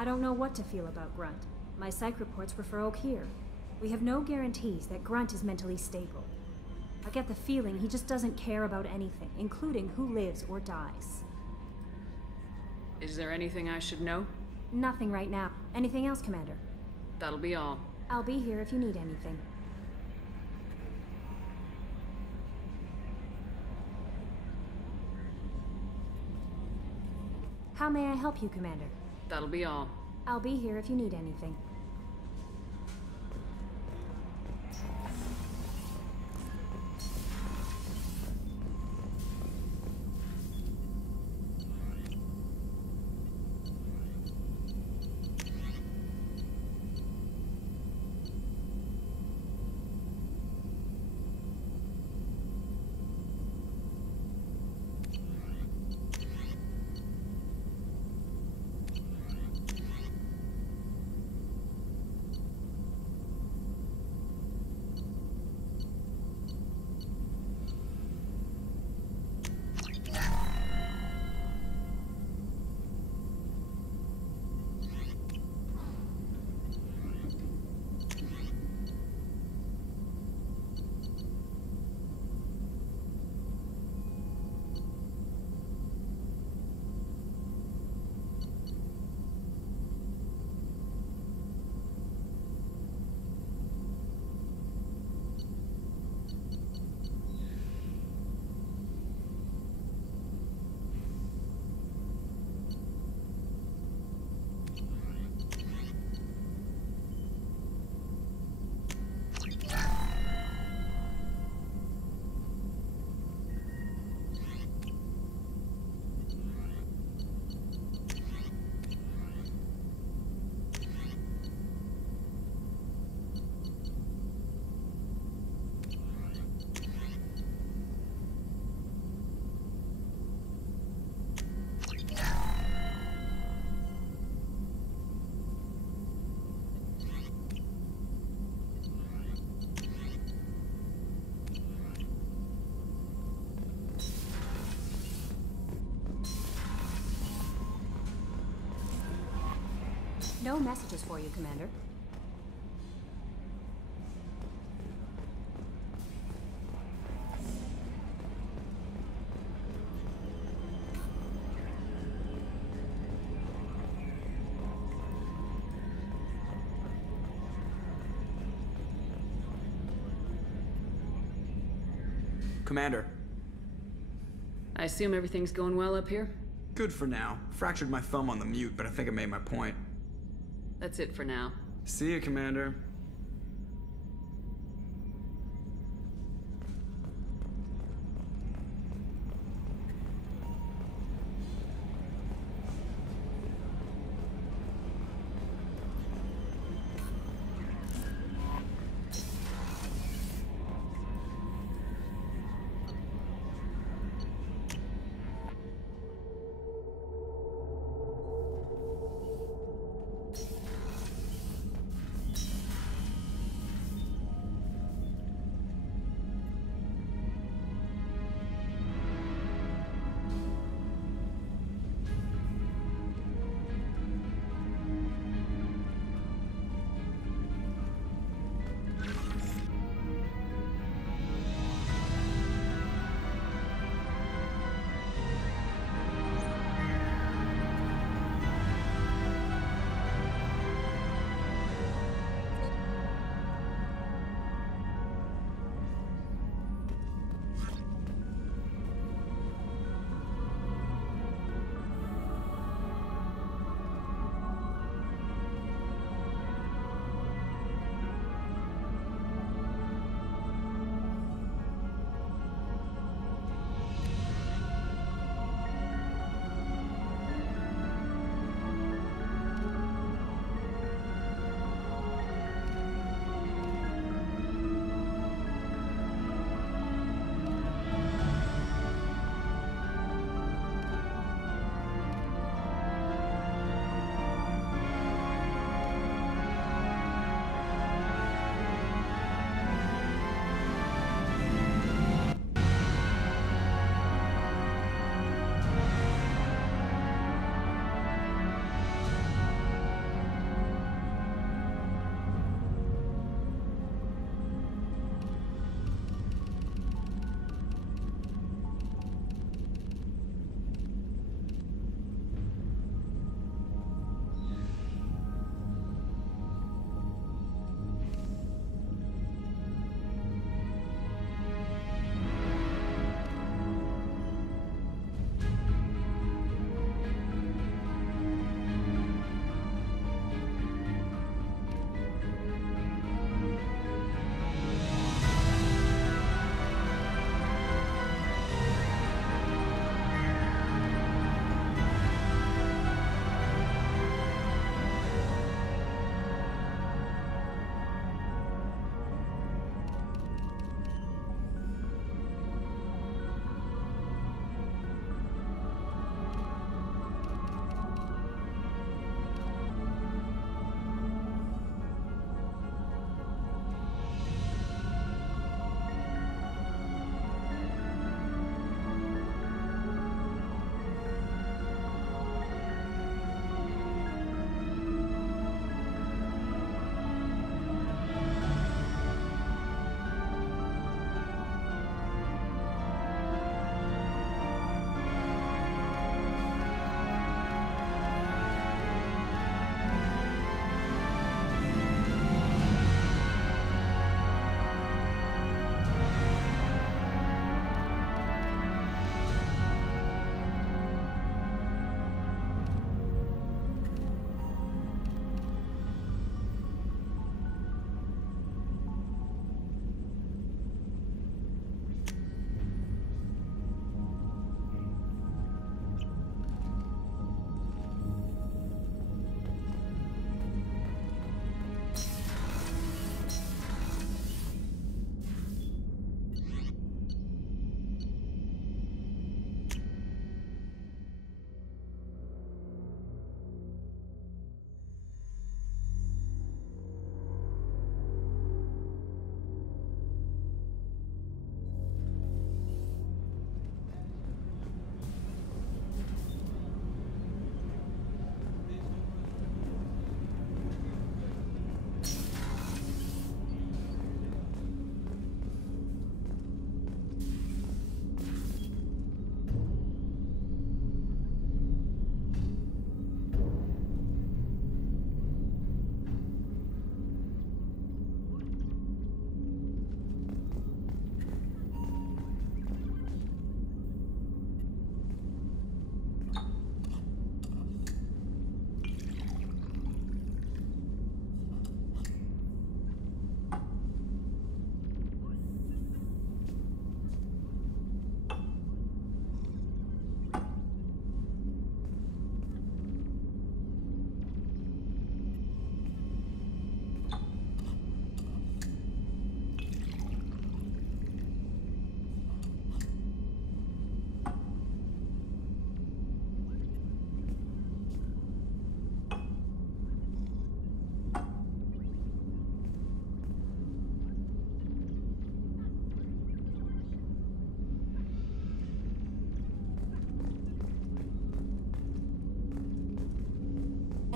I don't know what to feel about Grunt. My psych reports refer Okeer. We have no guarantees that Grunt is mentally stable. I get the feeling he just doesn't care about anything, including who lives or dies. Is there anything I should know? Nothing right now. Anything else, Commander? That'll be all. I'll be here if you need anything. How may I help you, Commander? That'll be all. I'll be here if you need anything. No messages for you, Commander. Commander. I assume everything's going well up here? Good for now. Fractured my thumb on the mute, but I think I made my point. That's it for now. See you, Commander.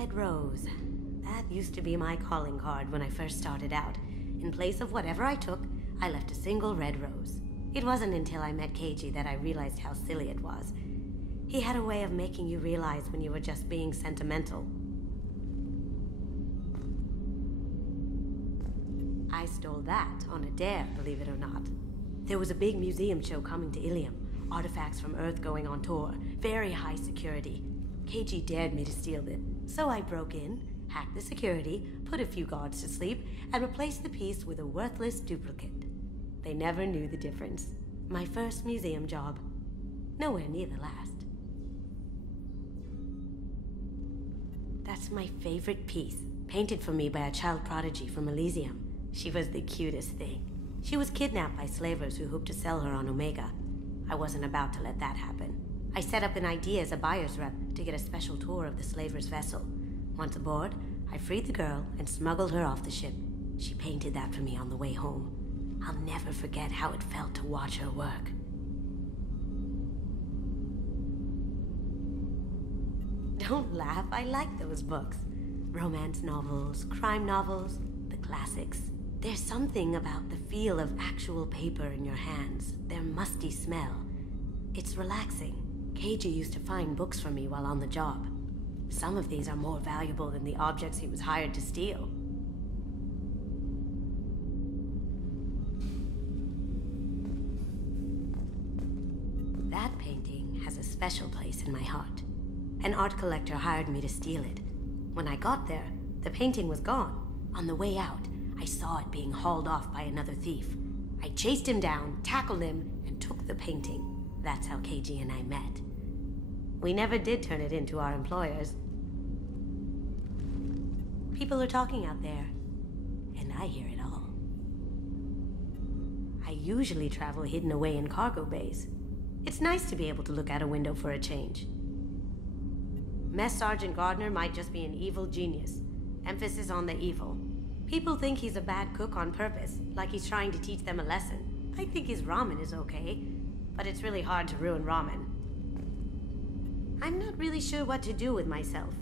red rose. That used to be my calling card when I first started out. In place of whatever I took, I left a single red rose. It wasn't until I met Keiji that I realized how silly it was. He had a way of making you realize when you were just being sentimental. I stole that on a dare, believe it or not. There was a big museum show coming to Ilium. Artifacts from Earth going on tour. Very high security. Keiji dared me to steal it. So I broke in, hacked the security, put a few guards to sleep, and replaced the piece with a worthless duplicate. They never knew the difference. My first museum job. Nowhere near the last. That's my favorite piece, painted for me by a child prodigy from Elysium. She was the cutest thing. She was kidnapped by slavers who hoped to sell her on Omega. I wasn't about to let that happen. I set up an idea as a buyer's rep to get a special tour of the slaver's vessel. Once aboard, I freed the girl and smuggled her off the ship. She painted that for me on the way home. I'll never forget how it felt to watch her work. Don't laugh, I like those books. Romance novels, crime novels, the classics. There's something about the feel of actual paper in your hands, their musty smell. It's relaxing. Keiji used to find books for me while on the job. Some of these are more valuable than the objects he was hired to steal. That painting has a special place in my heart. An art collector hired me to steal it. When I got there, the painting was gone. On the way out, I saw it being hauled off by another thief. I chased him down, tackled him, and took the painting. That's how Keiji and I met. We never did turn it into our employers. People are talking out there, and I hear it all. I usually travel hidden away in cargo bays. It's nice to be able to look out a window for a change. Mess Sergeant Gardner might just be an evil genius. Emphasis on the evil. People think he's a bad cook on purpose, like he's trying to teach them a lesson. I think his ramen is okay, but it's really hard to ruin ramen. I'm not really sure what to do with myself.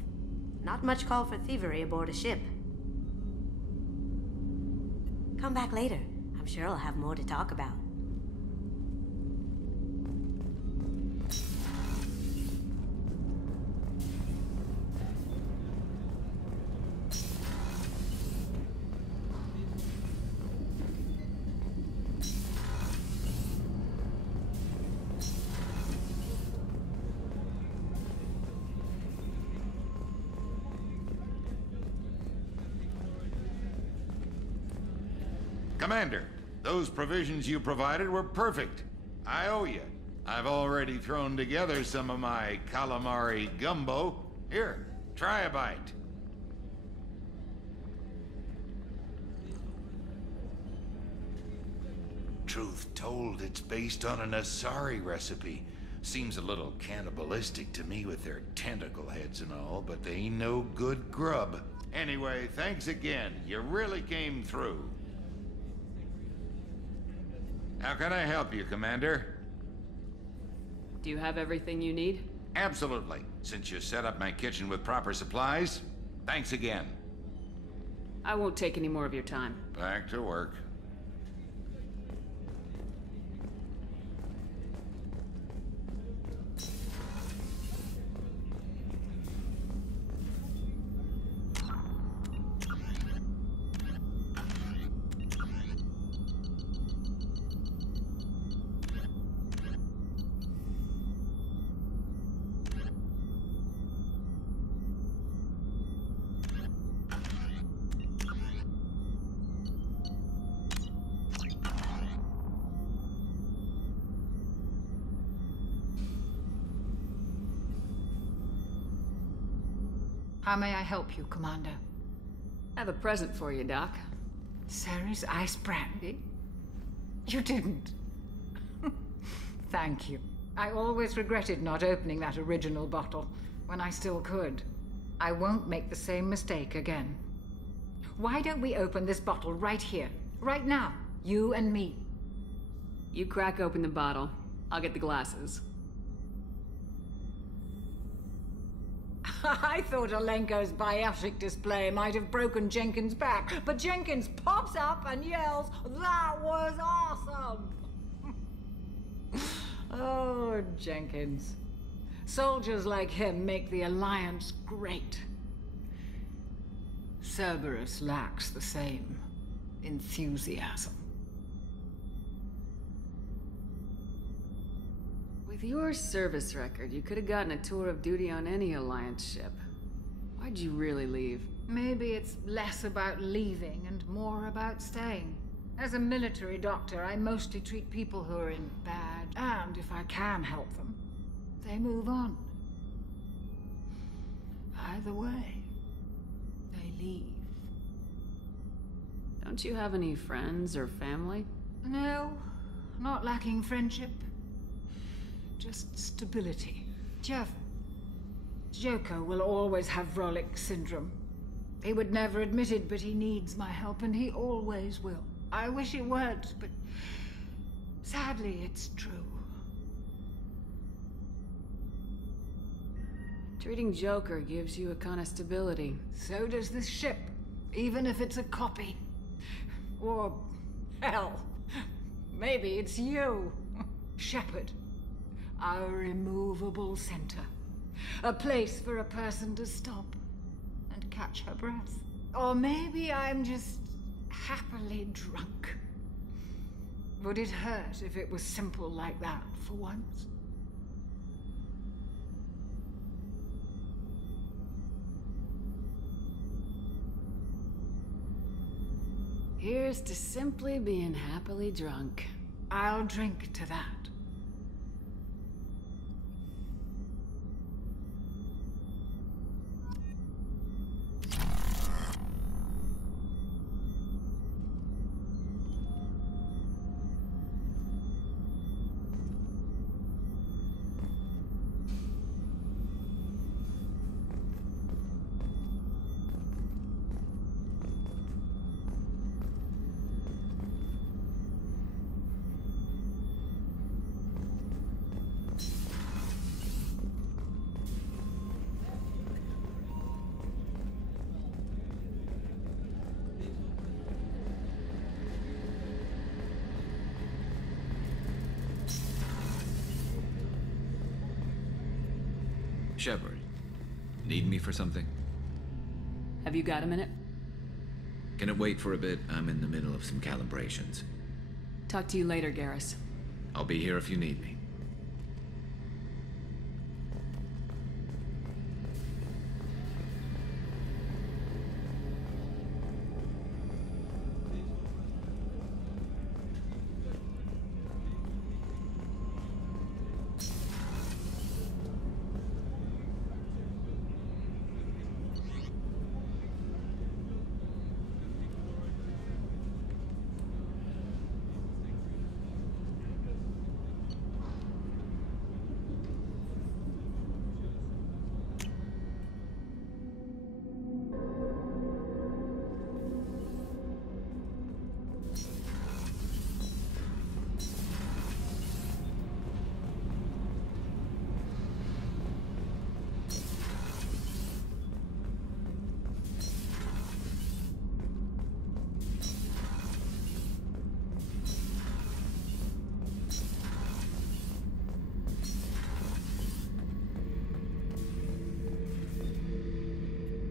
Not much call for thievery aboard a ship. Come back later. I'm sure I'll have more to talk about. Commander, those provisions you provided were perfect. I owe you. I've already thrown together some of my calamari gumbo. Here, try a bite. Truth told, it's based on an Asari recipe. Seems a little cannibalistic to me with their tentacle heads and all, but they ain't no good grub. Anyway, thanks again. You really came through. How can I help you, Commander? Do you have everything you need? Absolutely. Since you set up my kitchen with proper supplies, thanks again. I won't take any more of your time. Back to work. How may I help you, Commander? I have a present for you, Doc. Ceres ice brandy? You didn't. Thank you. I always regretted not opening that original bottle when I still could. I won't make the same mistake again. Why don't we open this bottle right here, right now, you and me? You crack open the bottle. I'll get the glasses. I thought Alenko's biotic display might have broken Jenkins' back, but Jenkins pops up and yells, "That was awesome!" Oh, Jenkins. Soldiers like him make the Alliance great. Cerberus lacks the same enthusiasm. With your service record, you could have gotten a tour of duty on any Alliance ship. Why'd you really leave? Maybe it's less about leaving and more about staying. As a military doctor, I mostly treat people who are in bad, and if I can help them, they move on. Either way, they leave. Don't you have any friends or family? No, not lacking friendship. Just stability. Jeff, Joko will always have Vrolic syndrome. He would never admit it, but he needs my help, and he always will. I wish it weren't, but sadly, it's true. Treating Joker gives you a kind of stability. So does this ship, even if it's a copy. Or, hell, maybe it's you, Shepard. Our immovable center. A place for a person to stop and catch her breath. Or maybe I'm just happily drunk. Would it hurt if it was simple like that for once? Here's to simply being happily drunk. I'll drink to that. Shepard, need me for something? Have you got a minute? Can it wait for a bit? I'm in the middle of some calibrations. Talk to you later, Garrus. I'll be here if you need me.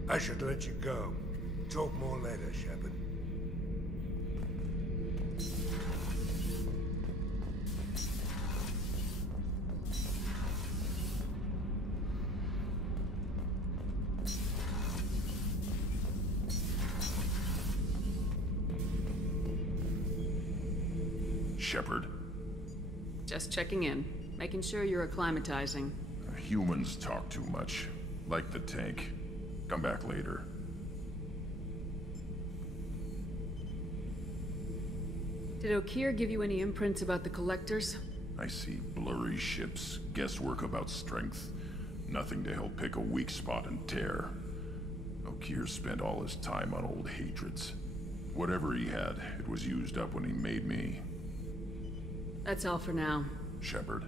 I should let you go. Talk more later, Shepard. Shepard? Just checking in. Making sure you're acclimatizing. Humans talk too much. Like the tank. Come back later. Did Okeer give you any imprints about the Collectors? I see blurry ships, guesswork about strength. Nothing to help pick a weak spot and tear. Okeer spent all his time on old hatreds. Whatever he had, it was used up when he made me. That's all for now. Shepard.